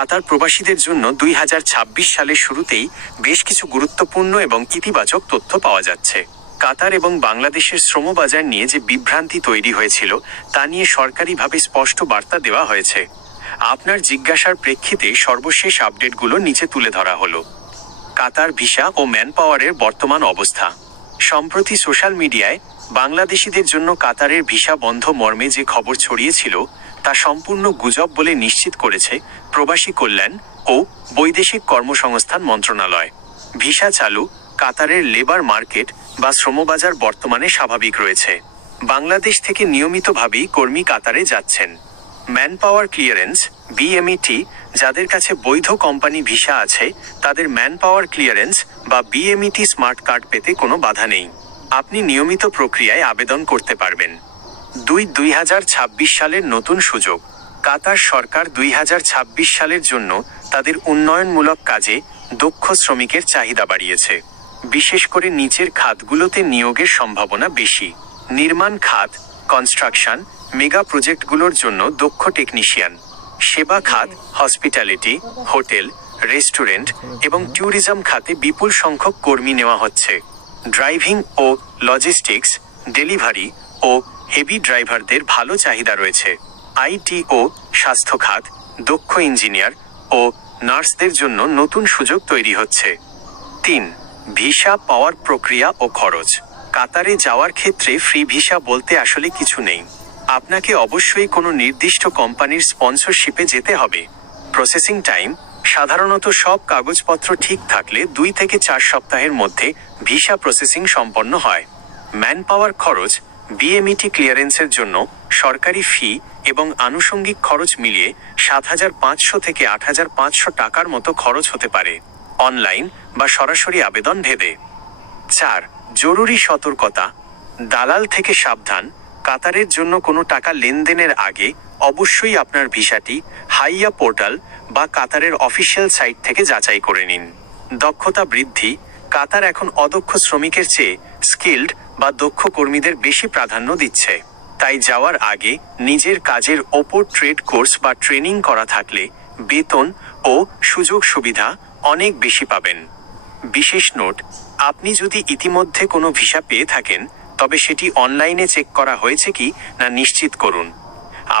কাতার প্রবাসীদের জন্য 2026 সালের শুরুতেই বেশ কিছু গুরুত্বপূর্ণ এবং ইতিবাচক তথ্য পাওয়া যাচ্ছে। কাতার এবং বাংলাদেশের শ্রমবাজার নিয়ে যে বিভ্রান্তি তৈরি হয়েছিল তা নিয়ে সরকারিভাবে স্পষ্ট বার্তা দেওয়া হয়েছে। আপনার জিজ্ঞাসার প্রেক্ষিতে সর্বশেষ আপডেটগুলো নিচে তুলে ধরা হলো। কাতার ভিসা ও ম্যানপাওয়ারের বর্তমান অবস্থা। সম্প্রতি সোশ্যাল মিডিয়ায় বাংলাদেশিদের জন্য কাতারের ভিসা বন্ধ মর্মে যে খবর ছড়িয়েছিল তা সম্পূর্ণ গুজব বলে নিশ্চিত করেছে প্রবাসী কল্যাণ ও বৈদেশিক কর্মসংস্থান মন্ত্রণালয়। ভিসা চালু, কাতারের লেবার মার্কেট বা শ্রমবাজার বর্তমানে স্বাভাবিক রয়েছে। বাংলাদেশ থেকে নিয়মিতভাবেই কর্মী কাতারে যাচ্ছেন। ম্যানপাওয়ার ক্লিয়ারেন্স বিএমইটি, যাদের কাছে বৈধ কোম্পানি ভিসা আছে তাদের ম্যানপাওয়ার ক্লিয়ারেন্স বা বিএমইটি স্মার্ট কার্ড পেতে কোনো বাধা নেই। আপনি নিয়মিত প্রক্রিয়ায় আবেদন করতে পারবেন। 2026 সালের নতুন সুযোগ। কাতার সরকার 2026 সালের জন্য তাদের উন্নয়নমূলক কাজে দক্ষ শ্রমিকের চাহিদা বাড়িয়েছে। বিশেষ করে নিচের খাতগুলোতে নিয়োগের সম্ভাবনা বেশি: নির্মাণ খাত, কনস্ট্রাকশন, মেগা প্রজেক্টগুলোর জন্য দক্ষ টেকনিশিয়ান; সেবা খাত, হসপিটালিটি, হোটেল, রেস্টুরেন্ট এবং ট্যুরিজম খাতে বিপুল সংখ্যক কর্মী নেওয়া হচ্ছে। ড্রাইভিং ও লজিস্টিক্স, ডেলিভারি ও হেভি ড্রাইভারদের ভালো চাহিদা রয়েছে। আইটি ও স্বাস্থ্য খাত, দক্ষ ইঞ্জিনিয়ার ও নার্সদের জন্য নতুন সুযোগ তৈরি হচ্ছে। 3. ভিসা পাওয়ার প্রক্রিয়া ও খরচ। কাতারে যাওয়ার ক্ষেত্রে ফ্রি ভিসা বলতে আসলে কিছু নেই। আপনাকে অবশ্যই কোনো নির্দিষ্ট কোম্পানির স্পন্সরশিপে যেতে হবে। প্রসেসিং টাইম: সাধারণত সব কাগজপত্র ঠিক থাকলে 2 থেকে 4 সপ্তাহের মধ্যে ভিসা প্রসেসিং সম্পন্ন হয়। ম্যানপাওয়ার খরচ: বিএমইটি ক্লিয়ারেন্সের জন্য সরকারি ফি এবং আনুষঙ্গিক খরচ মিলিয়ে 7,500 থেকে 8,500 টাকার মতো খরচ হতে পারে, অনলাইন বা সরাসরি আবেদন ভেদে। 4. জরুরি সতর্কতা: দালাল থেকে সাবধান। কাতারের জন্য কোনো টাকা লেনদেনের আগে অবশ্যই আপনার ভিসাটি হাইয়া পোর্টাল বা কাতারের অফিসিয়াল সাইট থেকে যাচাই করে নিন। দক্ষতা বৃদ্ধি: কাতার এখন অদক্ষ শ্রমিকের চেয়ে স্কিল্ড বা দক্ষ কর্মীদের বেশি প্রাধান্য দিচ্ছে। তাই যাওয়ার আগে নিজের কাজের ওপর ট্রেড কোর্স বা ট্রেনিং করা থাকলে বেতন ও সুযোগ সুবিধা অনেক বেশি পাবেন। বিশেষ নোট: আপনি যদি ইতিমধ্যে কোনো ভিসা পেয়ে থাকেন তবে সেটি অনলাইনে চেক করা হয়েছে কি না নিশ্চিত করুন।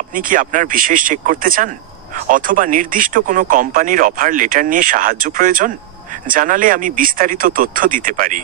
আপনি কি আপনার বিশেষ চেক করতে চান, অথবা নির্দিষ্ট কোনো কোম্পানির অফার লেটার নিয়ে সাহায্য প্রয়োজন? জানালে আমি বিস্তারিত তথ্য দিতে পারি।